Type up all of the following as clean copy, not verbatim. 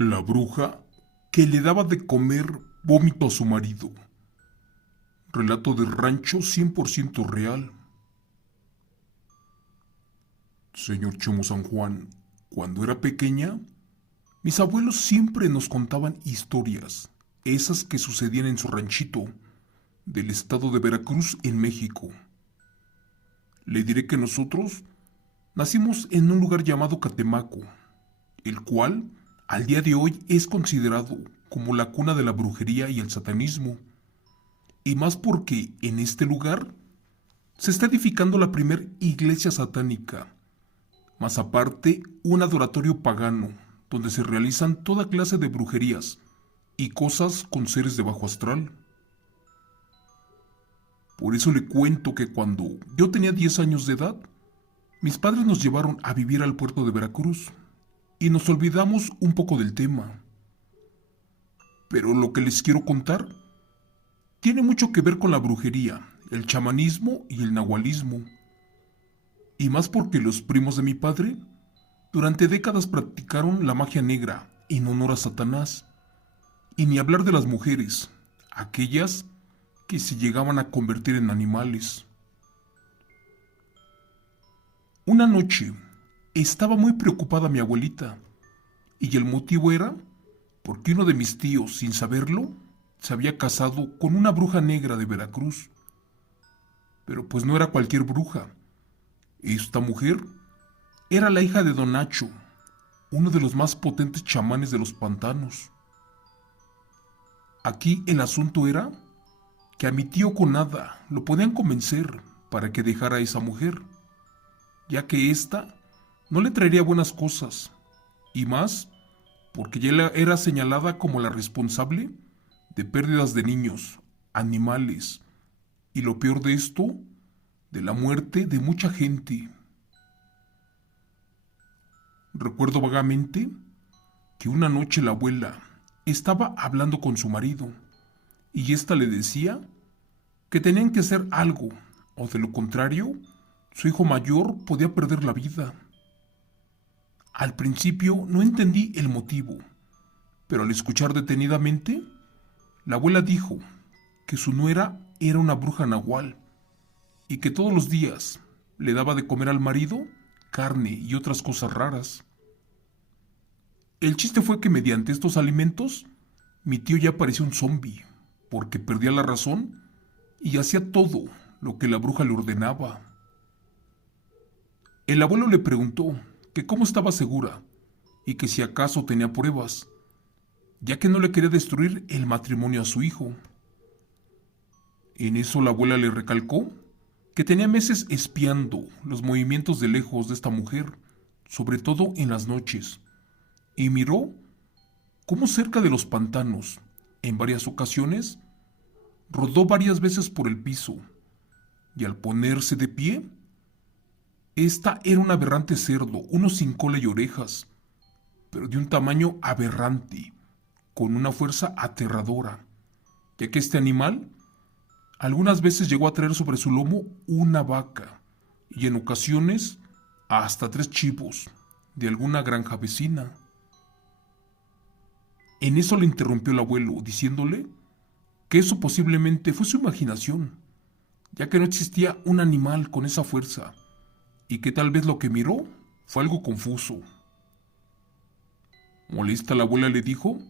La bruja que le daba de comer vómito a su marido. Relato de rancho 100% real. Señor Chemo San Juan, cuando era pequeña, mis abuelos siempre nos contaban historias, esas que sucedían en su ranchito, del estado de Veracruz en México. Le diré que nosotros nacimos en un lugar llamado Catemaco, el cual al día de hoy es considerado como la cuna de la brujería y el satanismo, y más porque en este lugar se está edificando la primer iglesia satánica, más aparte un adoratorio pagano donde se realizan toda clase de brujerías y cosas con seres de bajo astral. Por eso le cuento que cuando yo tenía 10 años de edad, mis padres nos llevaron a vivir al puerto de Veracruz y nos olvidamos un poco del tema. Pero lo que les quiero contar tiene mucho que ver con la brujería, el chamanismo y el nahualismo. Y más porque los primos de mi padre durante décadas practicaron la magia negra en honor a Satanás. Y ni hablar de las mujeres, aquellas que se llegaban a convertir en animales. Una noche estaba muy preocupada mi abuelita, y el motivo era porque uno de mis tíos, sin saberlo, se había casado con una bruja negra de Veracruz. Pero pues no era cualquier bruja. Esta mujer era la hija de Don Nacho, uno de los más potentes chamanes de los pantanos. Aquí el asunto era que a mi tío con nada lo podían convencer para que dejara a esa mujer, ya que ésta no le traería buenas cosas, y más porque ya era señalada como la responsable de pérdidas de niños, animales, y lo peor de esto, de la muerte de mucha gente. Recuerdo vagamente que una noche la abuela estaba hablando con su marido, y ésta le decía que tenían que hacer algo, o de lo contrario, su hijo mayor podía perder la vida. Al principio no entendí el motivo, pero al escuchar detenidamente, la abuela dijo que su nuera era una bruja nahual y que todos los días le daba de comer al marido carne y otras cosas raras. El chiste fue que mediante estos alimentos, mi tío ya parecía un zombi, porque perdía la razón y hacía todo lo que la bruja le ordenaba. El abuelo le preguntó que cómo estaba segura y que si acaso tenía pruebas, ya que no le quería destruir el matrimonio a su hijo. En eso la abuela le recalcó que tenía meses espiando los movimientos de lejos de esta mujer, sobre todo en las noches, y miró cómo cerca de los pantanos, en varias ocasiones, rodó varias veces por el piso, y al ponerse de pie, esta era un aberrante cerdo, uno sin cola y orejas, pero de un tamaño aberrante, con una fuerza aterradora, ya que este animal algunas veces llegó a traer sobre su lomo una vaca, y en ocasiones hasta 3 chivos de alguna granja vecina. En eso le interrumpió el abuelo, diciéndole que eso posiblemente fue su imaginación, ya que no existía un animal con esa fuerza, y que tal vez lo que miró fue algo confuso. Molesta, la abuela le dijo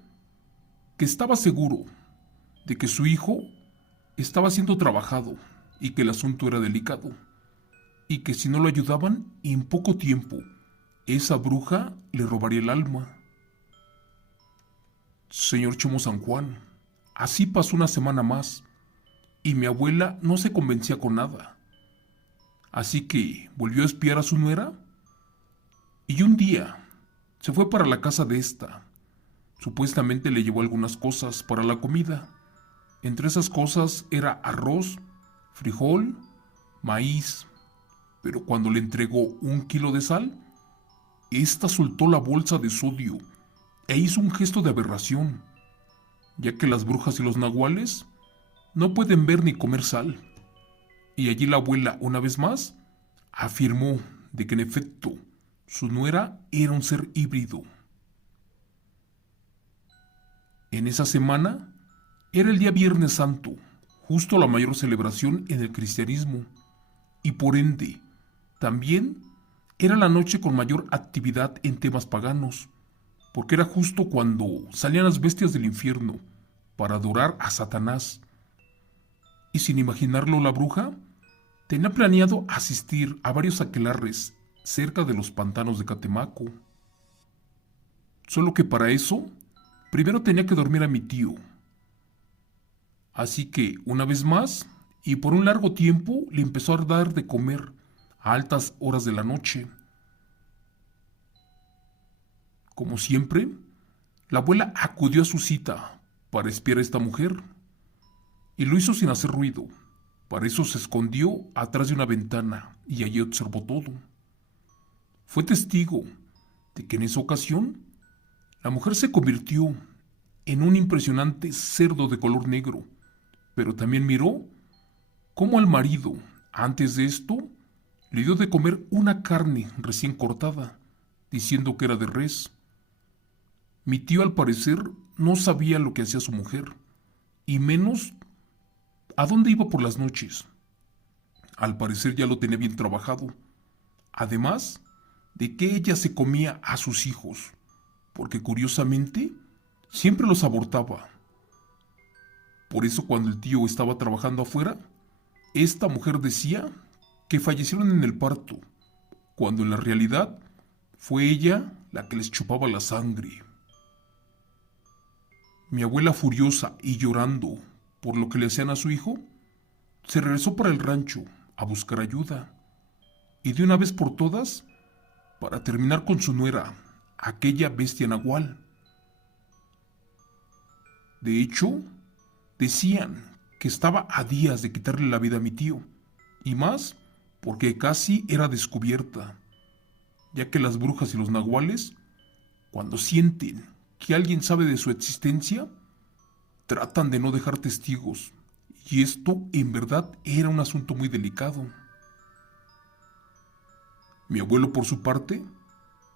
que estaba seguro de que su hijo estaba siendo trabajado y que el asunto era delicado, y que si no lo ayudaban, en poco tiempo, esa bruja le robaría el alma. Señor Chemo San Juan, así pasó una semana más, y mi abuela no se convencía con nada. Así que volvió a espiar a su nuera, y un día se fue para la casa de esta. Supuestamente le llevó algunas cosas para la comida. Entre esas cosas era arroz, frijol, maíz, pero cuando le entregó 1 kilo de sal, ésta soltó la bolsa de sodio e hizo un gesto de aberración, ya que las brujas y los nahuales no pueden ver ni comer sal. Y allí la abuela, una vez más, afirmó de que en efecto su nuera era un ser híbrido. En esa semana era el día Viernes Santo, justo la mayor celebración en el cristianismo, y por ende, también era la noche con mayor actividad en temas paganos, porque era justo cuando salían las bestias del infierno para adorar a Satanás. Y sin imaginarlo, la bruja tenía planeado asistir a varios aquelarres cerca de los pantanos de Catemaco. Solo que para eso, primero tenía que dormir a mi tío. Así que, una vez más, y por un largo tiempo, le empezó a dar de comer a altas horas de la noche. Como siempre, la abuela acudió a su cita para espiar a esta mujer, y lo hizo sin hacer ruido. Para eso se escondió atrás de una ventana y allí observó todo. Fue testigo de que en esa ocasión la mujer se convirtió en un impresionante cerdo de color negro, pero también miró cómo al marido, antes de esto, le dio de comer una carne recién cortada, diciendo que era de res. Mi tío, al parecer, no sabía lo que hacía su mujer, y menos a dónde iba por las noches. Al parecer ya lo tenía bien trabajado, además de que ella se comía a sus hijos, porque curiosamente siempre los abortaba. Por eso cuando el tío estaba trabajando afuera, esta mujer decía que fallecieron en el parto, cuando en la realidad fue ella la que les chupaba la sangre. Mi abuela, furiosa y llorando por lo que le hacían a su hijo, se regresó para el rancho a buscar ayuda, y de una vez por todas, para terminar con su nuera, aquella bestia nahual. De hecho, decían que estaba a días de quitarle la vida a mi tío, y más porque casi era descubierta, ya que las brujas y los nahuales, cuando sienten que alguien sabe de su existencia, tratan de no dejar testigos, y esto en verdad era un asunto muy delicado. Mi abuelo, por su parte,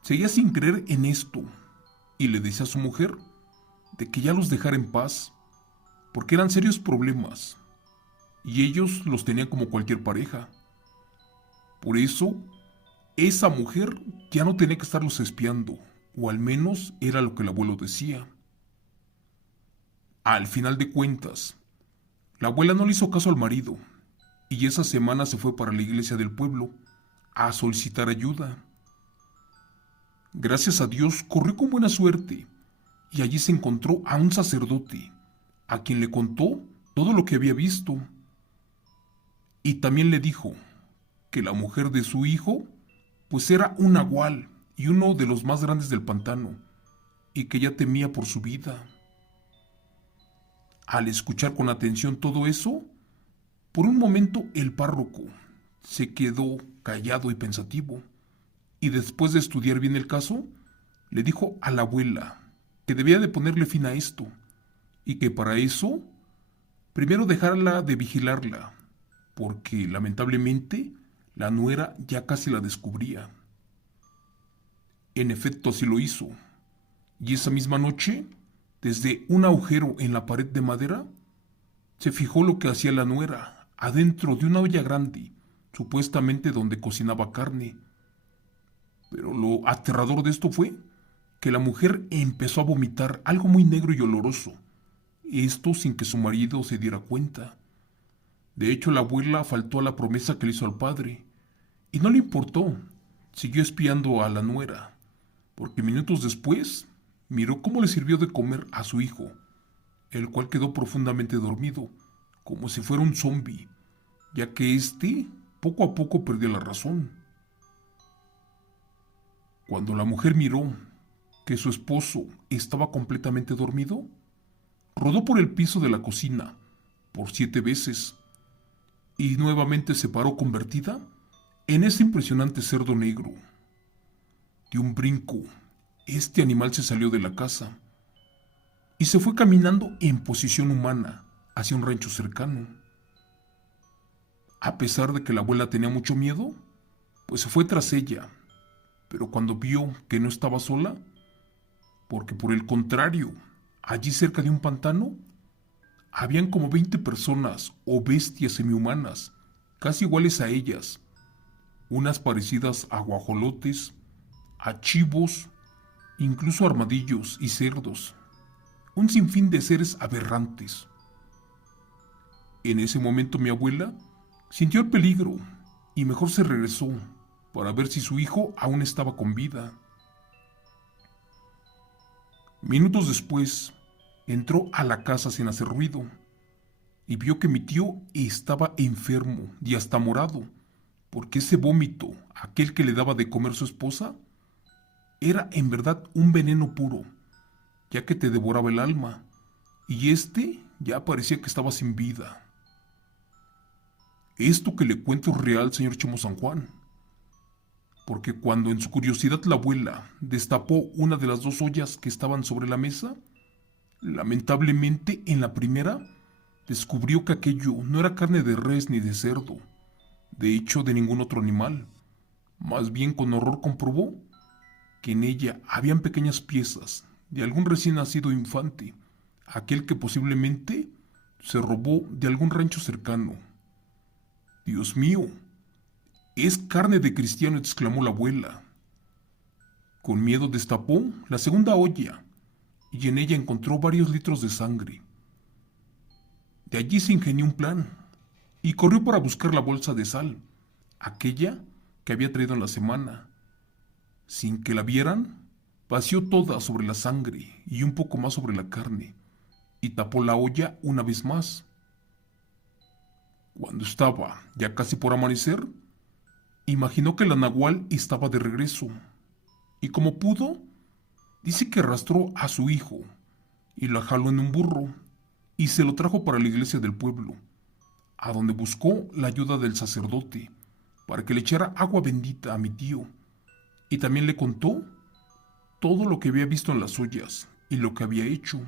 seguía sin creer en esto, y le decía a su mujer de que ya los dejara en paz, porque eran serios problemas, y ellos los tenían como cualquier pareja. Por eso, esa mujer ya no tenía que estarlos espiando, o al menos era lo que el abuelo decía. Al final de cuentas, la abuela no le hizo caso al marido, y esa semana se fue para la iglesia del pueblo a solicitar ayuda. Gracias a Dios corrió con buena suerte, y allí se encontró a un sacerdote, a quien le contó todo lo que había visto. Y también le dijo que la mujer de su hijo, pues era un nahual y uno de los más grandes del pantano, y que ya temía por su vida. Al escuchar con atención todo eso, por un momento el párroco se quedó callado y pensativo, y después de estudiar bien el caso, le dijo a la abuela que debía de ponerle fin a esto, y que para eso, primero dejarla de vigilarla, porque lamentablemente la nuera ya casi la descubría. En efecto, así lo hizo, y esa misma noche, desde un agujero en la pared de madera, se fijó lo que hacía la nuera adentro de una olla grande, supuestamente donde cocinaba carne. Pero lo aterrador de esto fue que la mujer empezó a vomitar algo muy negro y oloroso, esto sin que su marido se diera cuenta. De hecho, la abuela faltó a la promesa que le hizo al padre, y no le importó, siguió espiando a la nuera, porque minutos después miró cómo le sirvió de comer a su hijo, el cual quedó profundamente dormido, como si fuera un zombi, ya que éste poco a poco perdió la razón. Cuando la mujer miró que su esposo estaba completamente dormido, rodó por el piso de la cocina por 7 veces y nuevamente se paró convertida en ese impresionante cerdo negro. De un brinco, este animal se salió de la casa y se fue caminando en posición humana hacia un rancho cercano. A pesar de que la abuela tenía mucho miedo, pues se fue tras ella, pero cuando vio que no estaba sola, porque por el contrario, allí cerca de un pantano, habían como 20 personas o bestias semihumanas, casi iguales a ellas, unas parecidas a guajolotes, a chivos, incluso armadillos y cerdos, un sinfín de seres aberrantes. En ese momento mi abuela sintió el peligro y mejor se regresó para ver si su hijo aún estaba con vida. Minutos después, entró a la casa sin hacer ruido y vio que mi tío estaba enfermo y hasta morado, porque ese vómito, aquel que le daba de comer su esposa, era en verdad un veneno puro, ya que te devoraba el alma, y este ya parecía que estaba sin vida. Esto que le cuento es real, señor Chemo San Juan, porque cuando en su curiosidad la abuela destapó una de las dos ollas que estaban sobre la mesa, lamentablemente en la primera descubrió que aquello no era carne de res ni de cerdo, de hecho de ningún otro animal. Más bien con horror comprobó que en ella habían pequeñas piezas de algún recién nacido infante, aquel que posiblemente se robó de algún rancho cercano. Dios mío, es carne de cristiano, exclamó la abuela. Con miedo destapó la segunda olla y en ella encontró varios litros de sangre. De allí se ingenió un plan y corrió para buscar la bolsa de sal, aquella que había traído en la semana. Sin que la vieran, vació toda sobre la sangre y un poco más sobre la carne, y tapó la olla una vez más. Cuando estaba ya casi por amanecer, imaginó que la nahual estaba de regreso, y como pudo, dice que arrastró a su hijo y la jaló en un burro y se lo trajo para la iglesia del pueblo, a donde buscó la ayuda del sacerdote para que le echara agua bendita a mi tío, y también le contó todo lo que había visto en las ollas y lo que había hecho.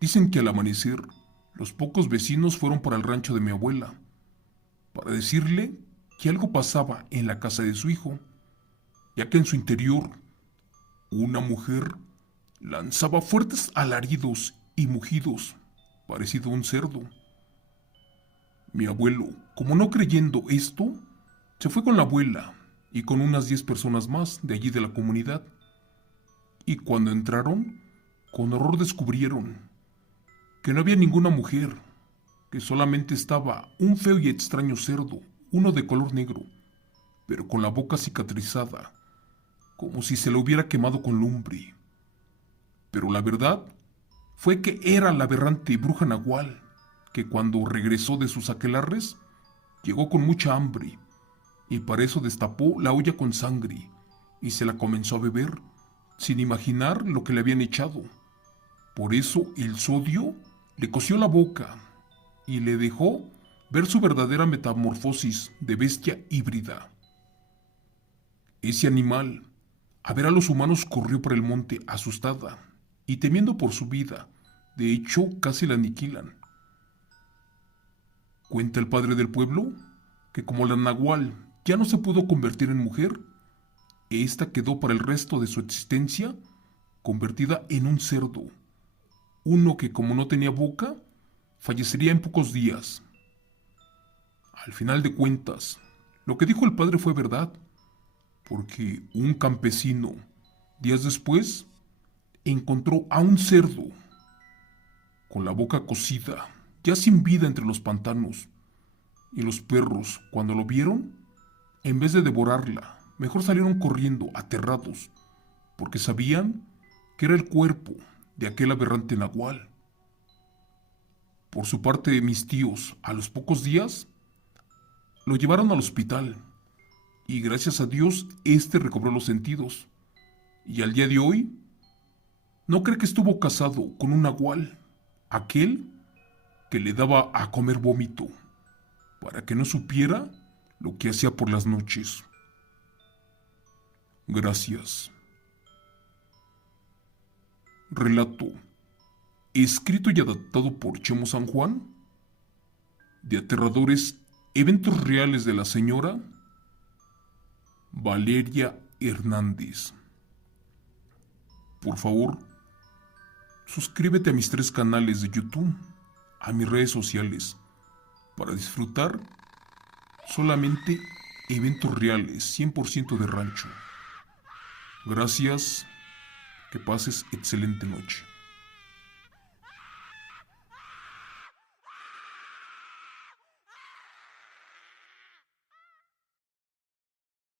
Dicen que al amanecer, los pocos vecinos fueron para el rancho de mi abuela, para decirle que algo pasaba en la casa de su hijo, ya que en su interior una mujer lanzaba fuertes alaridos y mugidos, parecido a un cerdo. Mi abuelo, como no creyendo esto, se fue con la abuela y con unas 10 personas más de allí de la comunidad. Y cuando entraron, con horror descubrieron que no había ninguna mujer, que solamente estaba un feo y extraño cerdo, uno de color negro, pero con la boca cicatrizada, como si se lo hubiera quemado con lumbre. Pero la verdad fue que era la aberrante bruja nahual, que cuando regresó de sus aquelarres, llegó con mucha hambre, y para eso destapó la olla con sangre, y se la comenzó a beber, sin imaginar lo que le habían echado. Por eso el sodio le coció la boca, y le dejó ver su verdadera metamorfosis de bestia híbrida. Ese animal, a ver a los humanos, corrió por el monte asustada, y temiendo por su vida. De hecho, casi la aniquilan. Cuenta el padre del pueblo que como la nahual ya no se pudo convertir en mujer, esta quedó para el resto de su existencia convertida en un cerdo, uno que como no tenía boca, fallecería en pocos días. Al final de cuentas, lo que dijo el padre fue verdad, porque un campesino, días después, encontró a un cerdo con la boca cocida, ya sin vida entre los pantanos, y los perros, cuando lo vieron, en vez de devorarla, mejor salieron corriendo, aterrados, porque sabían que era el cuerpo de aquel aberrante nahual. Por su parte, mis tíos, a los pocos días, lo llevaron al hospital, y gracias a Dios, este recobró los sentidos, y al día de hoy, no cree que estuvo casado con un nahual, aquel que le daba a comer vómito, para que no supiera lo que hacía por las noches. Gracias. Relato, escrito y adaptado por Chemo San Juan, de aterradores eventos reales de la señora Valeria Hernández. Por favor, suscríbete a mis 3 canales de YouTube, a mis redes sociales, para disfrutar solamente eventos reales, 100% de rancho. Gracias, que pases excelente noche.